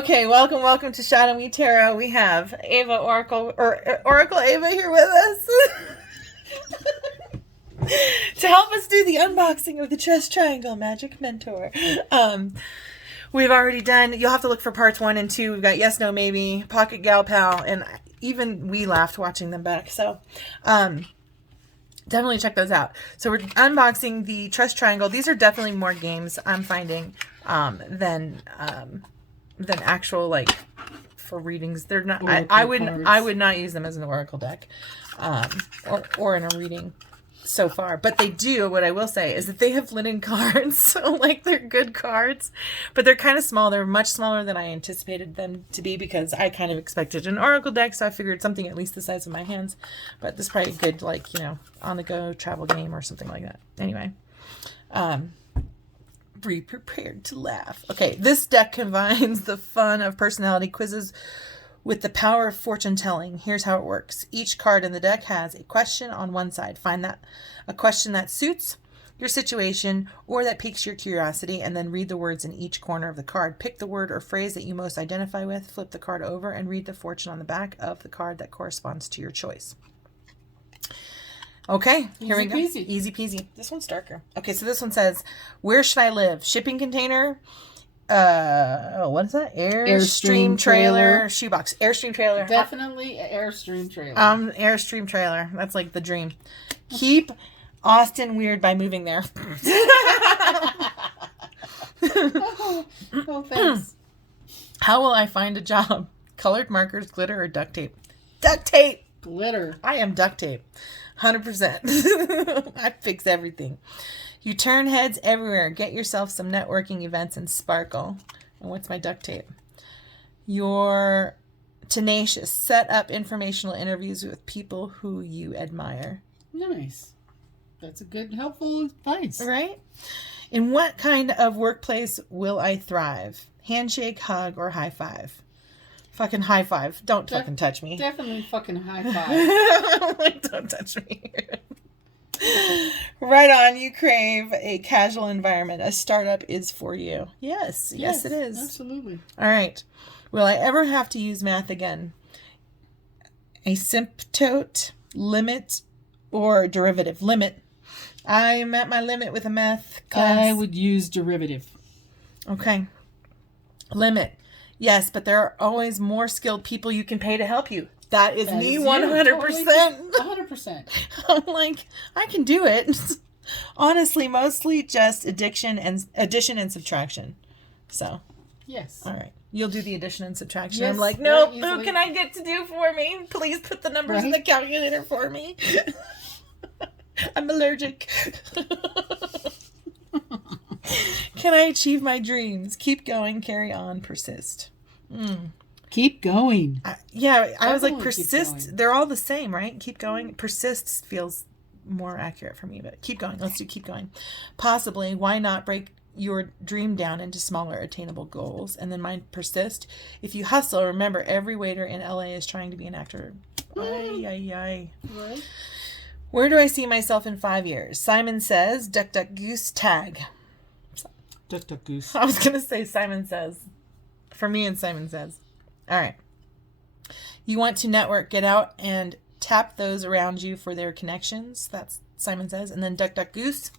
Okay, welcome to ShadowMeTarot. We have Ava Oracle Ava here with us to help us do the unboxing of the Trust Triangle Magic Mentor. We've already done. You'll have to look for parts 1 and 2. We've got Yes, No, Maybe, Pocket Gal Pal, and even we laughed watching them back. So, definitely check those out. So we're unboxing the Trust Triangle. These are definitely more games I'm finding than actual, like, for readings. They're not. I would not use them as an oracle deck, or in a reading so far. But they do. What I will say is that they have linen cards, so like they're good cards, but they're kind of small. They're much smaller than I anticipated them to be because I kind of expected an oracle deck, so I figured something at least the size of my hands. But this is probably a good, like, on the go travel game or something like that. Anyway, be prepared to laugh. Okay, this deck combines the fun of personality quizzes with the power of fortune telling. Here's how it works. Each card in the deck has a question on one side. Find a question that suits your situation or that piques your curiosity, and then read the words in each corner of the card. Pick the word or phrase that you most identify with, flip the card over, and read the fortune on the back of the card that corresponds to your choice. Okay, here we go. Peasy. Easy peasy. This one's darker. Okay, so this one says, where should I live? Shipping container. What is that? Airstream trailer. Shoebox. Airstream trailer. Definitely Airstream trailer. Airstream trailer. That's like the dream. Keep Austin weird by moving there. Oh, thanks. How will I find a job? Colored markers, glitter, or duct tape? Duct tape. Glitter. I am duct tape. 100%. I fix everything. You turn heads everywhere. Get yourself some networking events and sparkle. And what's my duct tape? You're tenacious. Set up informational interviews with people who you admire. Nice. That's a good, helpful advice. Right? In what kind of workplace will I thrive? Handshake, hug, or high five? Fucking high five. Don't fucking touch me. Definitely fucking high five. Like, don't touch me. Right on. You crave a casual environment. A startup is for you. Yes, it is. Absolutely. All right. Will I ever have to use math again? Asymptote, limit, or derivative? Limit. I'm at my limit with a math class. I would use derivative. Okay. Limit. Yes, but there are always more skilled people you can pay to help you. That is me 100%. 100%. I'm like, I can do it. Honestly, mostly just addition and subtraction. So. Yes. All right. You'll do the addition and subtraction. Yes, I'm like, nope, who can I get to do for me? Please put the numbers in the calculator for me. I'm allergic. Can I achieve my dreams? Keep going, carry on, persist. Keep going. I was like, persist. They're all the same, right? Keep going. Persist feels more accurate for me, but keep going. Let's do keep going. Possibly. Why not break your dream down into smaller attainable goals? And then mine, persist. If you hustle, remember every waiter in LA is trying to be an actor. Right. Where do I see myself in 5 years? Simon Says, Duck Duck Goose, tag. Duck Duck Goose. I was going to say Simon Says. For me and Simon Says. All right. You want to network, get out and tap those around you for their connections. That's Simon Says. And then Duck Duck Goose.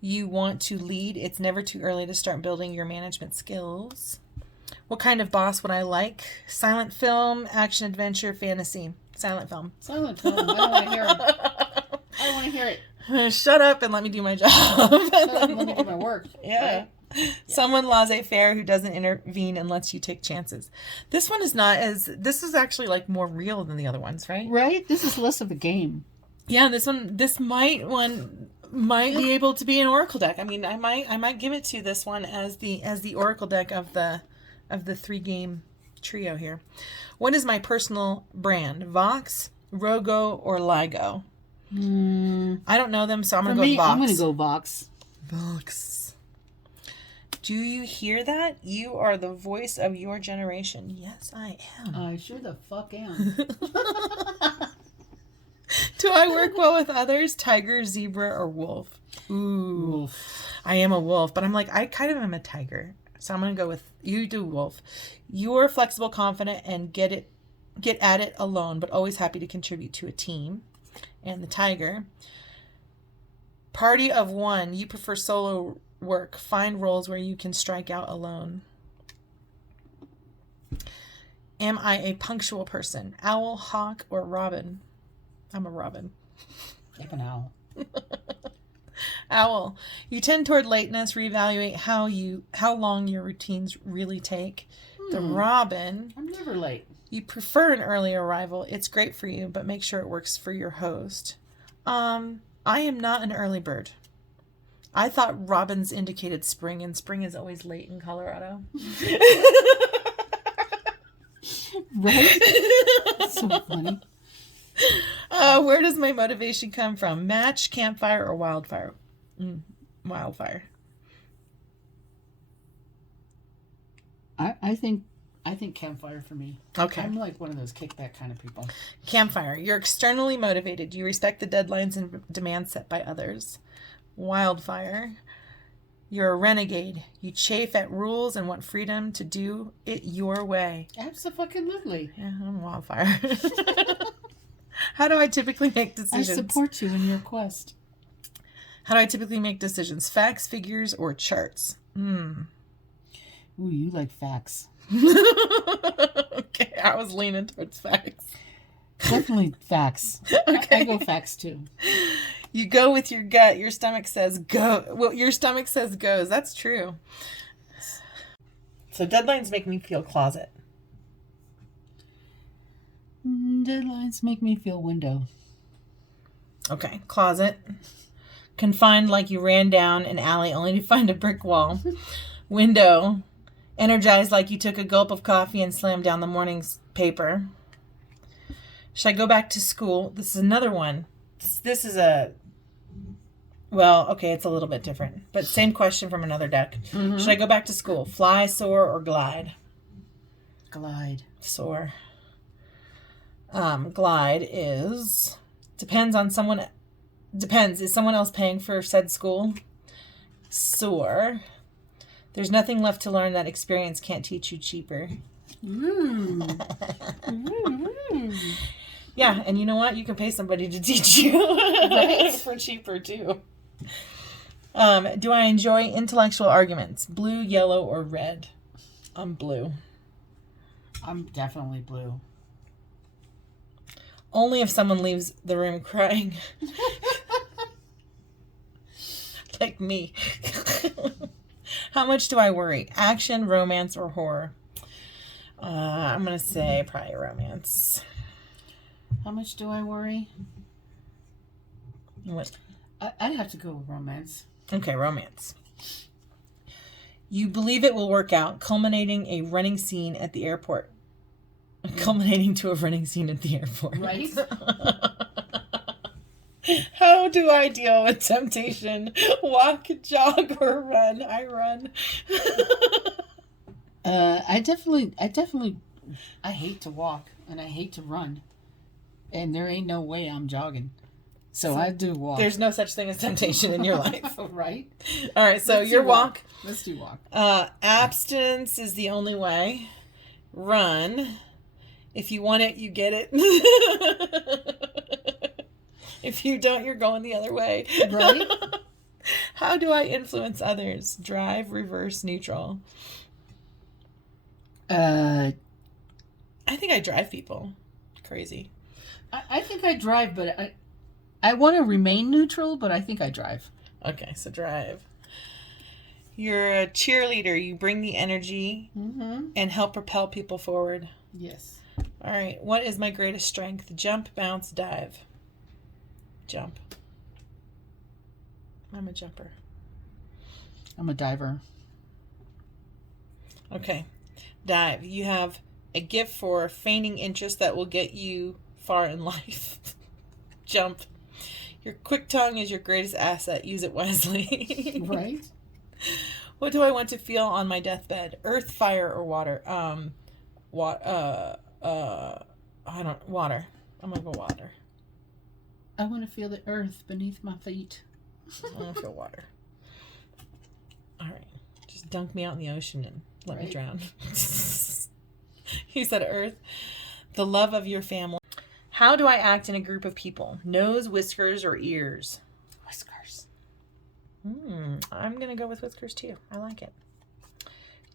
You want to lead. It's never too early to start building your management skills. What kind of boss would I like? Silent film, action, adventure, fantasy. Silent film. Silent film. I don't want to hear it. I don't want to hear it. Shut up and let me do my job. Shut up and let me do my work. Yeah. Right? Yeah. Someone laissez-faire who doesn't intervene and lets you take chances. This one is not as... This is actually like more real than the other ones, right? Right? This is less of a game. Yeah, this might be able to be an oracle deck. I mean, I might give it to this one as the oracle deck of the 3-game trio here. What is my personal brand? Vox, Rogo, or Ligo? I don't know them, so I'm going to go Vox. I'm going to go Vox. Vox. Do you hear that? You are the voice of your generation. Yes, I am. I sure the fuck am. Do I work well with others? Tiger, zebra, or wolf? Ooh. Wolf. I am a wolf, but I'm like, I kind of am a tiger. So I'm going to go with you do Wolf. You're flexible, confident, and get at it alone, but always happy to contribute to a team. And the Tiger. Party of one. You prefer solo work. Find roles where you can strike out alone. Am I a punctual person? Owl, hawk, or robin? I'm a robin. I'm an owl. Owl. You tend toward lateness. Reevaluate how long your routines really take. The robin. I'm never late. You prefer an early arrival. It's great for you, but make sure it works for your host. I am not an early bird. I thought robins indicated spring, and spring is always late in Colorado. Right? That's so funny. Where does my motivation come from? Match, campfire, or wildfire? Wildfire. I think campfire for me. Okay. I'm like one of those kickback kind of people. Campfire. You're externally motivated. You respect the deadlines and demands set by others. Wildfire. You're a renegade. You chafe at rules and want freedom to do it your way. Absolutely. Yeah, I'm wildfire. How do I typically make decisions? I support you in your quest. How do I typically make decisions? Facts, figures, or charts? Ooh, you like facts. Okay, I was leaning towards facts. Definitely facts. Okay. I go facts too. You go with your gut. Your stomach says go. Well, your stomach says goes. That's true. So deadlines make me feel closet. Deadlines make me feel window. Okay, closet. Confined like you ran down an alley only to find a brick wall. Window. Energized like you took a gulp of coffee and slammed down the morning's paper. Should I go back to school? This is another one. This is a... Well, okay, it's a little bit different. But same question from another deck. Mm-hmm. Should I go back to school? Fly, soar, or glide? Glide. Soar. Glide is... Depends on someone... Depends. Is someone else paying for said school? Soar. There's nothing left to learn that experience can't teach you cheaper. Yeah, and you know what? You can pay somebody to teach you for cheaper too. Do I enjoy intellectual arguments? Blue, yellow, or red? I'm blue. I'm definitely blue. Only if someone leaves the room crying. Like me. How much do I worry? Action, romance, or horror? I'm going to say probably romance. How much do I worry? What? I'd have to go with romance. Okay, romance. You believe it will work out, culminating a running scene at the airport. Culminating to a running scene at the airport. Right? How do I deal with temptation? Walk, jog, or run? I run. I hate to walk and I hate to run. And there ain't no way I'm jogging. So I do walk. There's no such thing as temptation in your life. Right? All right, so your walk. Let's do walk. Abstinence is the only way. Run. If you want it, you get it. If you don't, you're going the other way. Right? How do I influence others? Drive, reverse, neutral. I think I drive people. Crazy. I think I drive, but I want to remain neutral, but I think I drive. Okay, so drive. You're a cheerleader. You bring the energy and help propel people forward. Yes. All right. What is my greatest strength? Jump, bounce, dive. Jump. I'm a jumper. I'm a diver. Okay. Dive. You have a gift for feigning interest that will get you far in life. Jump. Your quick tongue is your greatest asset. Use it wisely. Right? What do I want to feel on my deathbed? Earth, fire, or water? Water. I'm gonna go water. I want to feel the earth beneath my feet. I want to feel water. All right. Just dunk me out in the ocean and let me Right. drown. You said Earth. The love of your family. How do I act in a group of people? Nose, whiskers, or ears? Whiskers. I'm going to go with whiskers too. I like it.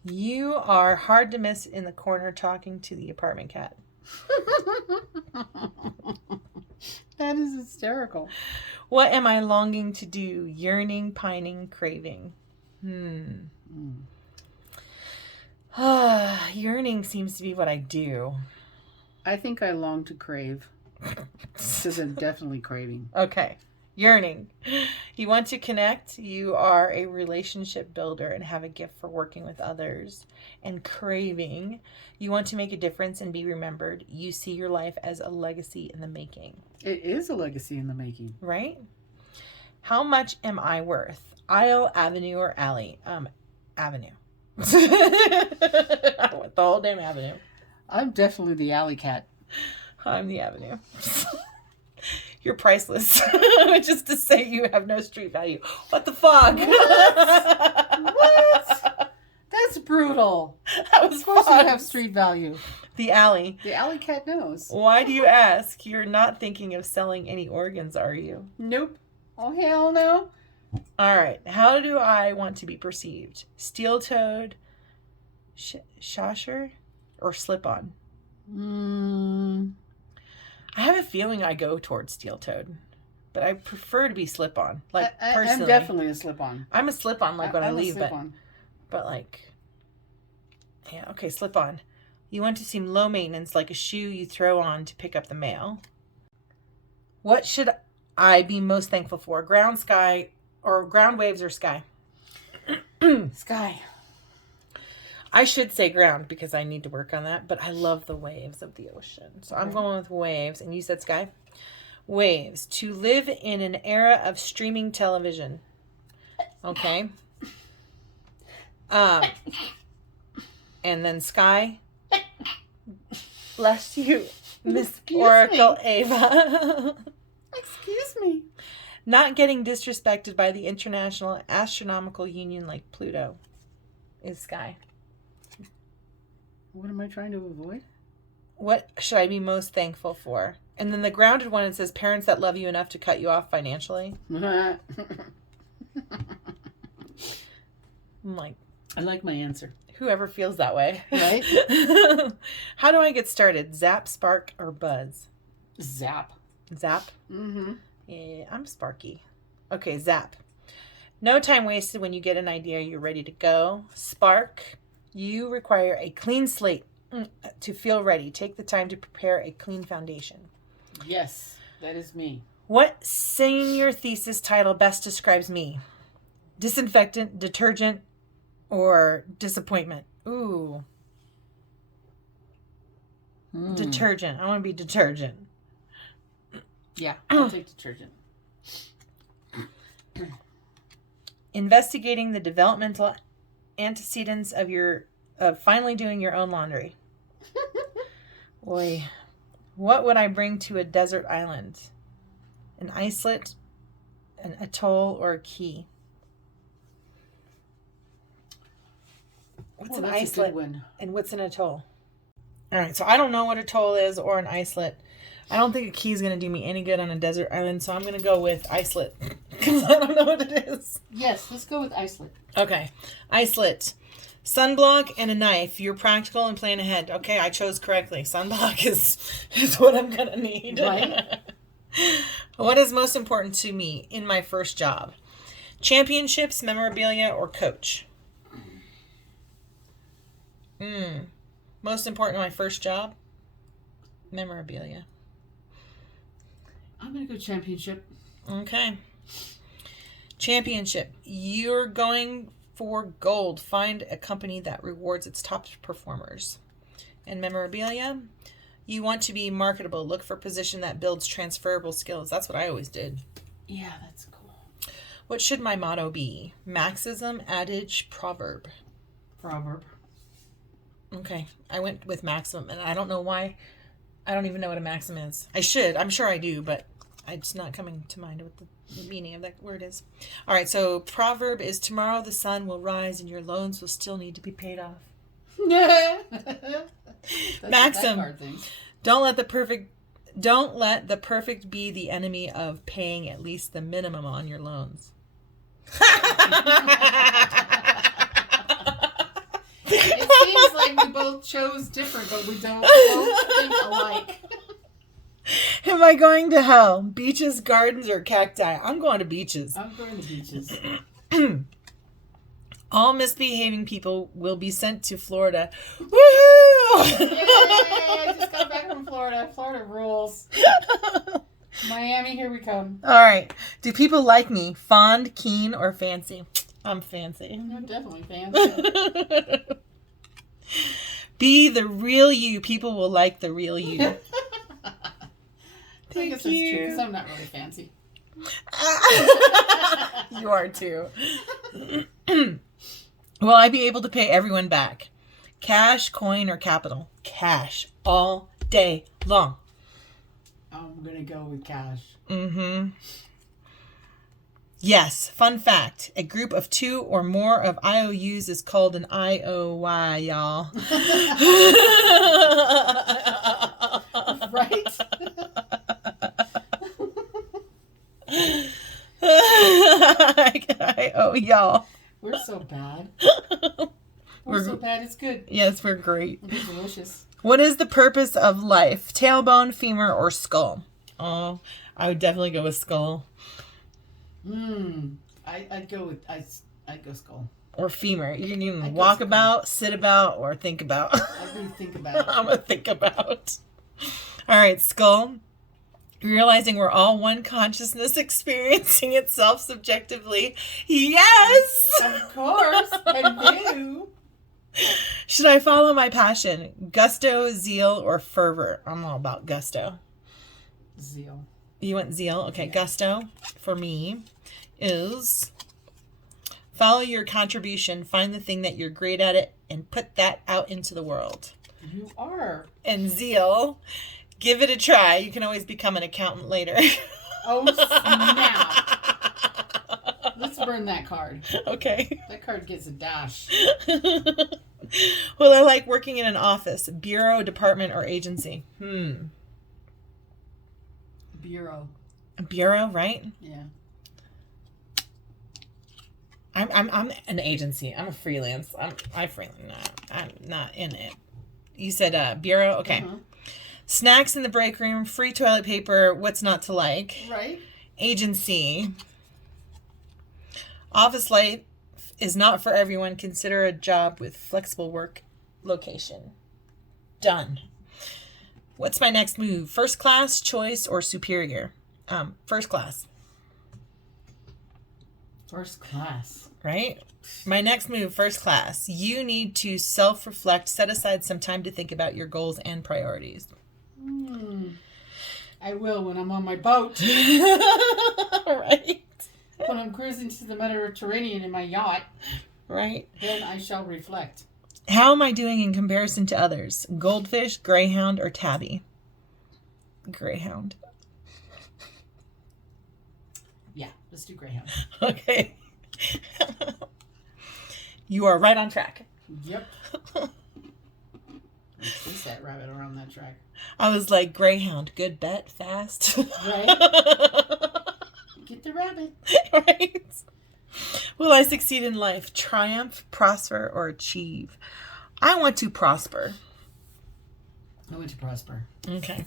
You are hard to miss in the corner talking to the apartment cat. That is hysterical. What am I longing to do? Yearning, pining, craving. Yearning seems to be what I do. I think I long to crave. Because I'm definitely craving. Okay. Yearning. You want to connect. You are a relationship builder and have a gift for working with others. And craving. You want to make a difference and be remembered. You see your life as a legacy in the making. It is a legacy in the making. Right? How much am I worth? Aisle, avenue, or alley? Avenue. I want the whole damn avenue. I'm definitely the alley cat. I'm the avenue. You're priceless, which is to say you have no street value. What the fuck? What? That's brutal. That was Of course fun. you have street value. The alley. The alley cat knows. Why do you ask? You're not thinking of selling any organs, are you? Nope. Oh, hell no. All right. How do I want to be perceived? Steel-toed, shasher, or slip-on? I have a feeling I go towards steel-toed, but I prefer to be slip-on. Like, personally. I'm definitely a slip-on. I'm a slip-on, like, when I leave, but like, yeah, okay, slip-on. You want to seem low maintenance, like a shoe you throw on to pick up the mail. What should I be most thankful for? Ground, sky, or ground, waves, or sky? Sky. I should say ground because I need to work on that, but I love the waves of the ocean. So I'm going with waves, and you said sky? Waves. To live in an era of streaming television. Okay. And then sky. Bless you, Miss Oracle Ava. Excuse me. Not getting disrespected by the International Astronomical Union like Pluto is sky. What am I trying to avoid? What should I be most thankful for? And then the grounded one, it says parents that love you enough to cut you off financially. I'm like, I like my answer. whoever feels that way. Right? How do I get started? Zap, spark, or buzz? Zap. Zap? Mm-hmm. Yeah, I'm sparky. Okay, zap. No time wasted when you get an idea. You're ready to go. Spark. You require a clean slate to feel ready. Take the time to prepare a clean foundation. Yes, that is me. What senior thesis title best describes me? Disinfectant, detergent, or disappointment? Ooh. Detergent. I want to be detergent. Yeah, I'll take detergent. Investigating the developmental antecedents of finally doing your own laundry. Boy, what would I bring to a desert island? An islet, an atoll, or a key? What's an islet and what's an atoll? All right, so I don't know what a atoll is or an islet. I don't think a key is going to do me any good on a desert island, so I'm going to go with islet because I don't know what it is. Yes, let's go with islet. Okay, islet. Sunblock and a knife. You're practical and plan ahead. Okay, I chose correctly. Sunblock is what I'm going to need. Right. What is most important to me in my first job? Championships, memorabilia, or coach? Most important in my first job? Memorabilia. I'm going to go championship. Okay. Championship. You're going for gold. Find a company that rewards its top performers. And memorabilia. You want to be marketable. Look for a position that builds transferable skills. That's what I always did. Yeah, that's cool. What should my motto be? Maxism, adage, proverb. Proverb. Okay. I went with maximum, and I don't know why. I don't even know what a maxim is. I should. I'm sure I do, but It's not coming to mind what the meaning of that word is. All right, so proverb is tomorrow the sun will rise and your loans will still need to be paid off. Maxim, don't let the perfect be the enemy of paying at least the minimum on your loans. It seems like we both chose different, but we don't both think alike. Am I going to hell? Beaches, gardens, or cacti? I'm going to beaches. I'm going to beaches. All misbehaving people will be sent to Florida. Woohoo! Yay! I just got back from Florida. Florida rules. Miami, here we come. All right. Do people like me? Fond, keen, or fancy? I'm fancy. I'm definitely fancy. Be the real you. People will like the real you. I guess that's true because I'm not really fancy. You are too. Will I be able to pay everyone back? Cash, coin, or capital? Cash. All day long. I'm going to go with cash. Mm-hmm. Yes. Fun fact. A group of 2 or more of IOUs is called an IOY, y'all. Right? Oh, y'all. We're so bad. We're so bad, it's good. Yes, we're great. It's delicious. What is the purpose of life? Tailbone, femur, or skull? Oh, I would definitely go with skull. I'd go skull. Or femur. You can walk about, sit about, or think about. I do think about. I'm going to think about. All right, skull. Realizing we're all one consciousness experiencing itself subjectively. Yes! Of course, I do. Should I follow my passion? Gusto, zeal, or fervor? I'm all about gusto. Zeal. You want zeal? Okay, yeah. Gusto for me is follow your contribution, find the thing that you're great at it, and put that out into the world. You are. And zeal, give it a try. You can always become an accountant later. Oh, snap. Let's burn that card. Okay. That card gets a dash. Well, I like working in an office, bureau, department, or agency. Bureau. A bureau, right? Yeah. I'm an agency. I'm a freelance. I'm not in it. You said bureau? Okay. Uh-huh. Snacks in the break room, free toilet paper, what's not to like? Right. Agency. Office life is not for everyone. Consider a job with flexible work location. Done. What's my next move? First class, choice, or superior? First class. First class. Right? My next move, first class. You need to self-reflect, set aside some time to think about your goals and priorities. I will when I'm on my boat. Right. When I'm cruising to the Mediterranean in my yacht. Right. Then I shall reflect. How am I doing in comparison to others? Goldfish, greyhound, or tabby? Greyhound. Yeah, let's do greyhound. Okay. You are right on track. Yep. Chase that rabbit around that track. I was like, greyhound, good bet, fast. Right? Get the rabbit. Right? Will I succeed in life? Triumph, prosper, or achieve? I want to prosper. I want to prosper. Okay.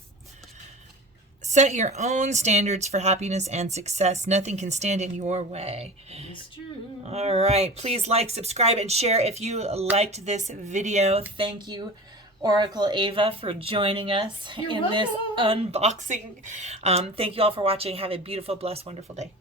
Set your own standards for happiness and success. Nothing can stand in your way. That is true. All right. Please like, subscribe, and share if you liked this video. Thank you, Oracle Ava, for joining us You're in welcome. This unboxing. Thank you all for watching. Have a beautiful, blessed, wonderful day.